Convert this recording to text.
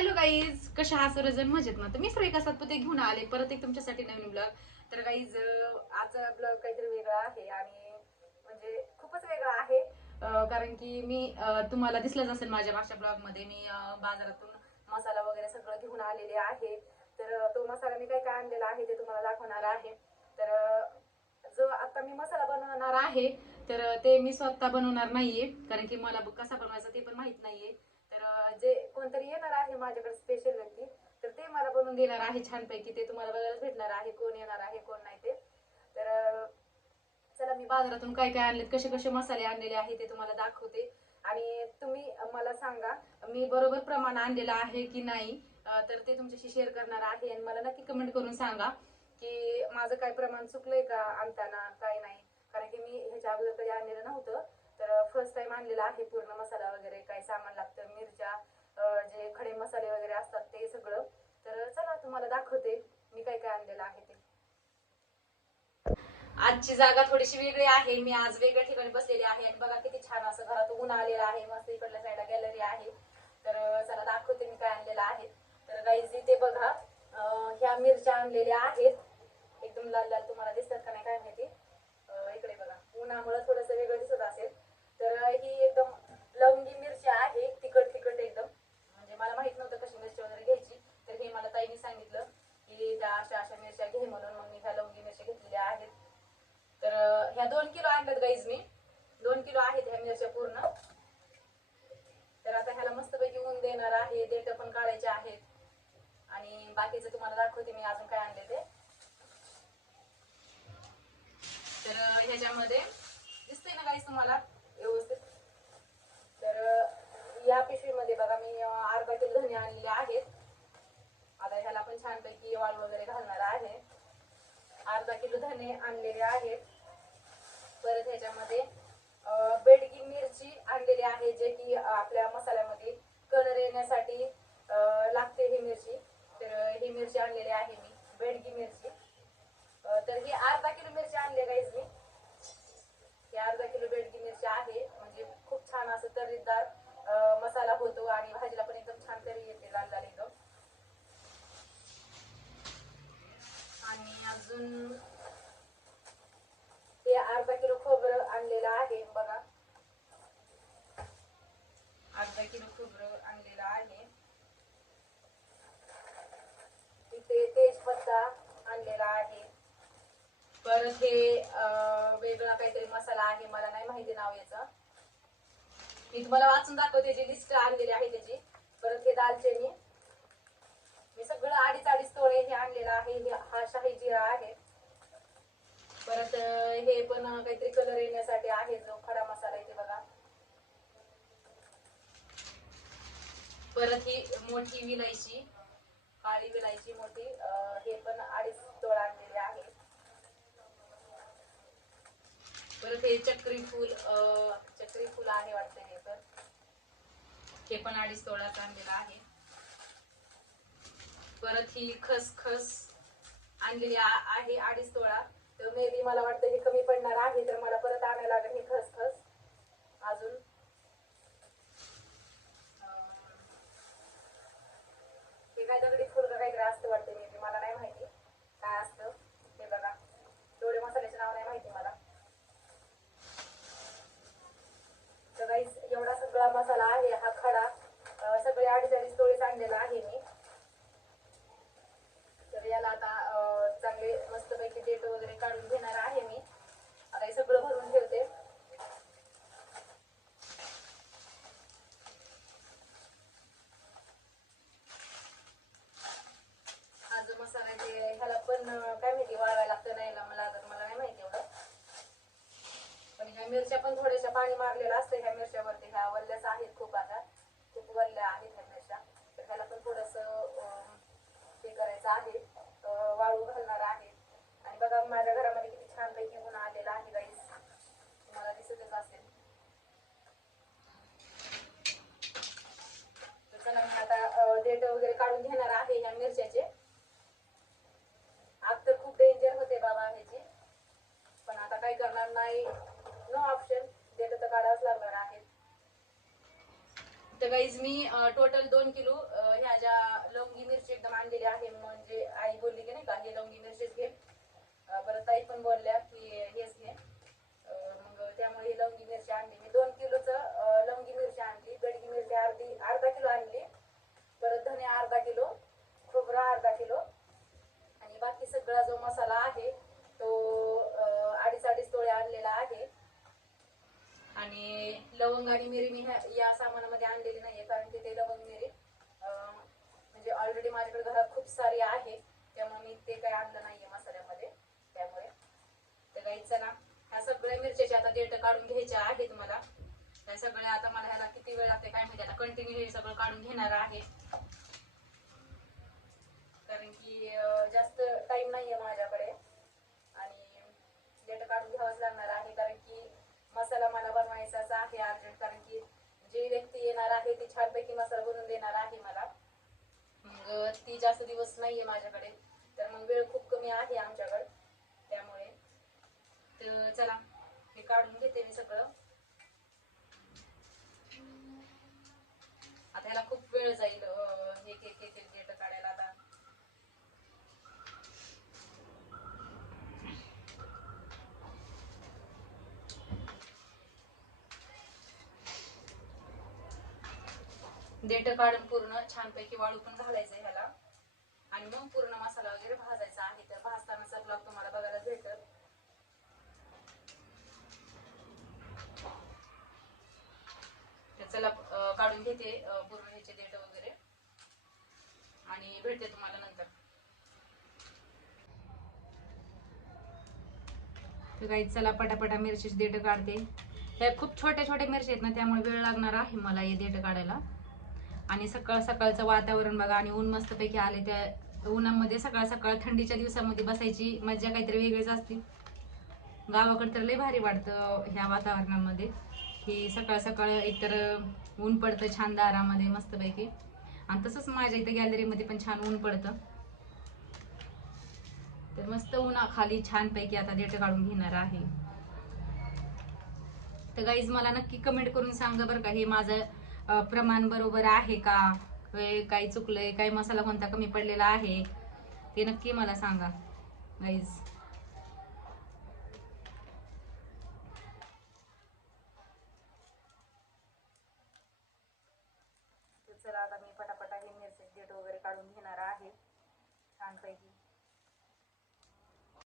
Hello guys कशा हा सर्वजण? मजेत ना? तर मी श्रेका सातपुते घेऊन आले. परत एक तुमच्यासाठी नवीन ब्लॉग तर गाईज आजचा ब्लॉग काहीतरी वेगळा आहे आणि म्हणजे खूपच वेगळा आहे. कारण की मी तुम्हाला दिसलंच असेल माझ्या मागच्या ब्लॉगमध्ये मी बाजारातून मसाला वगैरे सगळं घेऊन आलेले आहे. तर तो मसाला मी काय काय आणलेला आहे ते तुम्हाला दाखवणार आहे. तर जो आता मी मसाला बनवणार आहे तर ते मी स्वतः बनवणार नाहीये. कारण की मला कसा बनवायचा ते पण माहीत नाहीये. तर जे कोणतरी येणार आहे माझ्याकडे स्पेशल व्यक्ती तर ते मला बनवून देणार आहे छानपैकी. ते तुम्हाला बघायला भेटणार आहे कोण येणार आहे कोण नाही ते. तर चला मी बाजारातून काय काय आणलेत कसे कसे मसाले आणलेले आहे ते तुम्हाला दाखवते. आणि तुम्ही मला सांगा मी बरोबर प्रमाण आणलेलं आहे की नाही तर ते तुमच्याशी शेअर करणार आहे. आणि मला नक्की कमेंट करून सांगा की माझं काय प्रमाण चुकलंय का आणताना काय नाही. कारण की मी ह्याच्या अगोदर कधी आणलेलं नव्हतं. तर फर्स्ट टाइम आणलेला आहे पूर्ण मसाला वगैरे काय सामान लागतं मिरच्या अं, जे खडे मसाले वगैरे असतात ते सगळं तर चला तुम्हाला दाखवते मी काय काय आणलेलं आहे ते आजची जागा थोडीशी वेगळी आहे. मी आज वेगळ्या ठिकाणी बसलेली आहे आणि बघा किती छान असं घरात ऊन आलेलं आहे. मस्त इकडल्या साईडला गॅलरी आहे. तर चला दाखवते मी काय आणलेलं आहे. तर गाईज इथे बघा ह्या मिरच्या आणलेल्या आहेत. एकदम लाल लाल तुम्हाला दिसतात का नाही काय माहिती? इकडे बघा. उन्हामुळे थोडंसं वेगळं दिसत असेल. तर ही एकदम लवंगी मिरची आहे तिखट तिखट एकदम म्हणजे मला माहीत नव्हतं कशी मिरची वगैरे घ्यायची तर हे मला ताईने सांगितलं की त्या अशा अशा मिरच्या घे म्हणून मग मी ह्या लवंगी मिरच्या घेतलेल्या आहेत तर अं, ह्या दोन साईज मी दोन किलो आहेत ह्या मिरच्या पूर्ण. तर आता ह्याला मस्तपैकी ऊन देणार आहे देठ पण काढायचे आहेत. आणि बाकीचं तुम्हाला दाखवते मी अजून काय आणले ते. तर ह्याच्यामध्ये दिसतंय ना काही तुम्हाला? व्यवस्थित. तर या पिशवीमध्ये बघा मी अर्धा किलो धने आणलेले आहेत. आता ह्याला पण छानपैकी वाळ वगैरे घालणार आहे. अर्धा किलो धने आणलेले आहेत परत ह्याच्यामध्ये अं, बेडगी मिरची आहे जे की आपल्या मसाल्यामध्ये कलर येण्यासाठी लागते ही मिरची. तर ही मिरची आणलेली आहे मी बेडगी मिरची. तर ही अर्धा किलो मिरची आणली गाईज मी. ही अर्धा किलो बेडगी मिरची आहे म्हणजे खूप छान असं तर्रीदार अं, मसाला होतो आणि भाजीला पण एकदम छान तरी येते लाल लाल एकदम आणि अजून हे अर्धा किलो खोबरं आणलेलं आहे बघा मी खोबरं आणलेलं आहे. इथे तेजपत्ता आणलेला आहे. परत हे वेगळा काहीतरी मसाला आहे मला नाही माहिती नाव याचा. मी तुम्हाला वाचून दाखवते जी लिस्ट आणलेली आहे त्याची. परत हे दालचिनी. मी सगळं अडीच अडीच तोळे हे आणलेलं आहे हा शाही जिरा आहे. परत हे पण काहीतरी कलर येण्यासाठी आहे जो खडा मसाला आहे ते बघा. परत ही मोठी विलायची काळी विलायची मोठी हे पण अडीच तोळा आणलेले आहे परत हे चक्री फुल अं, चक्री फुल आहे वाटतं हे तर हे पण अडीच तोळाच आणलेलं आहे. परत ही खसखस आणलेली आहे अडीच तोळा. तर मे बी मला वाटतं हे कमी पडणार आहे तर मला परत आणायला लागेल ही खसखस अजून अं, हे काय दगडी फुल का काहीतरी असतं वाटतं मे बी मला नाही माहिती काय असतं हे बघा एवढे मसाल्याचे नाव नाही माहिती मला तर गाईस एवढा सगळा मसाला आहे हा खडा अं, सगळे अडीच अडीच तोळेच आणलेला आहे मी तर याला आता अं, चांगले मस्तपैकी डेट वगैरे काढून घेणार आहे मी आता हे सगळं भरून ठेवते हा जो मसाला आहे ते ह्याला पण अं, काय माहिती वाळवायला लागतं नाही ला- मला लागत मला नाही माहिती एवढं पण ह्या मिरच्या पण थोड्याशा पाणी मारलेलं असतं ह्या मिरच्यावरती. ह्या वल्ल्याच आहेत खूप आता. खूप वल्ल्या आहेत ह्या मिरच्या. तर ह्याला पण थोडस हे करायचं आहे. वाळू घालणार आहे. आणि बघा माझ्या घरामध्ये किती छान पैकी ऊन आलेला आहे गाईस तुम्हाला दिसतच असेल तर चला मी आता डेट वगैरे काढून घेणार आहे ह्या मिरच्याचे आग तर खूप डेंजर होते बाबा ह्याची पण आता काय करणार नाही नो ऑप्शन डेट तर गाईज मी टोटल दोन किलो ह्या ज्या लवंगी मिरची एकदम आणलेली आहे म्हणजे आई बोलली की नाही का हे लवंगी मिरचीच घे. परत आई पण बोलल्या की हेच घे. मग त्यामुळे ही लवंगी मिरची आणली. मी दोन किलोचं लवंगी मिरची आणली. गडगी मिरची अर्धी अर्धा किलो आणली. परत धने अर्धा किलो खोबरा अर्धा किलो. आणि बाकी सगळा जो मसाला आहे तो अडीच अडीच तोळे आणलेला आहे. आणि लवंग आणि मिरी मी ह्या- या सामानामध्ये आणलेली नाहीये कारण की ते लवंग मिरी म्हणजे ऑलरेडी माझ्याकडे घरात खूप सारी आहे त्यामुळे मी ते काही आणलं नाहीये मसाल्यामध्ये. त्यामुळे तर काही चला ह्या सगळ्या मिरच्याचे आता देठ काढून घ्यायच्या आहेत मला. त्या सगळ्या आता मला ह्याला किती वेळ लागते काय माहिती आता कंटिन्यू हे सगळं काढून घेणार आहे. कारण की जास्त टाइम नाहीये माझ्याकडे आणि डेटा काढून घ्यावाच लागणार आहे कारण की मसाला मला बनवायचाच आहे अर्जंट कारण की जी व्यक्ती येणार आहे ती छानपैकी मसाला बनवून देणार आहे मला मग ती जास्त दिवस नाहीये माझ्याकडे तर मग वेळ खूप कमी आहे आमच्याकडे त्यामुळे तर चला हे काढून घेते मी सगळं आता ह्याला खूप वेळ जाईल अं, एक एक काढायला आता देठ काढून पूर्ण छानपैकी वाळू पण घालायचं ह्याला. आणि मग पूर्ण मसाला वगैरे भाजायचा आहे. तर भाजतानाचा ब्लॉग तुम्हाला बघायला भेटेल. चला काढून घेते पूर्ण ह्याचे देठ वगैरे. आणि भेटते तुम्हाला नंतर. काही चला पटापटा मिरचीचे देठ काढते. हे खूप छोटे छोटे मिरची आहेत ना त्यामुळे वेळ लागणार आहे मला हे देठ काढायला. आणि सकाळ सकाळचं वातावरण बघा आणि ऊन मस्तपैकी आले त्या उन्हामध्ये सकाळ सकाळ थंडीच्या दिवसामध्ये बसायची मज्जा काहीतरी वेगळीच असते. गावाकडे तर लय भारी वाटतं ह्या वातावरणामध्ये. की सकाळ सकाळ एकतर ऊन पडतं छान दारामध्ये मस्तपैकी. आणि तसंच माझ्या इथं गॅलरीमध्ये पण छान ऊन पडतं. तर मस्त उन्हाखाली छानपैकी आता डेट काढून घेणार आहे. तर गाईज मला नक्की कमेंट करून सांगा बरं का हे माझं प्रमाण बरोबर आहे का? काही चुकलंय काही मसाला कोणता कमी पडलेला आहे? ते नक्की मला सांगा गाईज चला आता मी पटापटा हे मिरची डेट वगैरे काढून घेणार आहे. छानपैकी.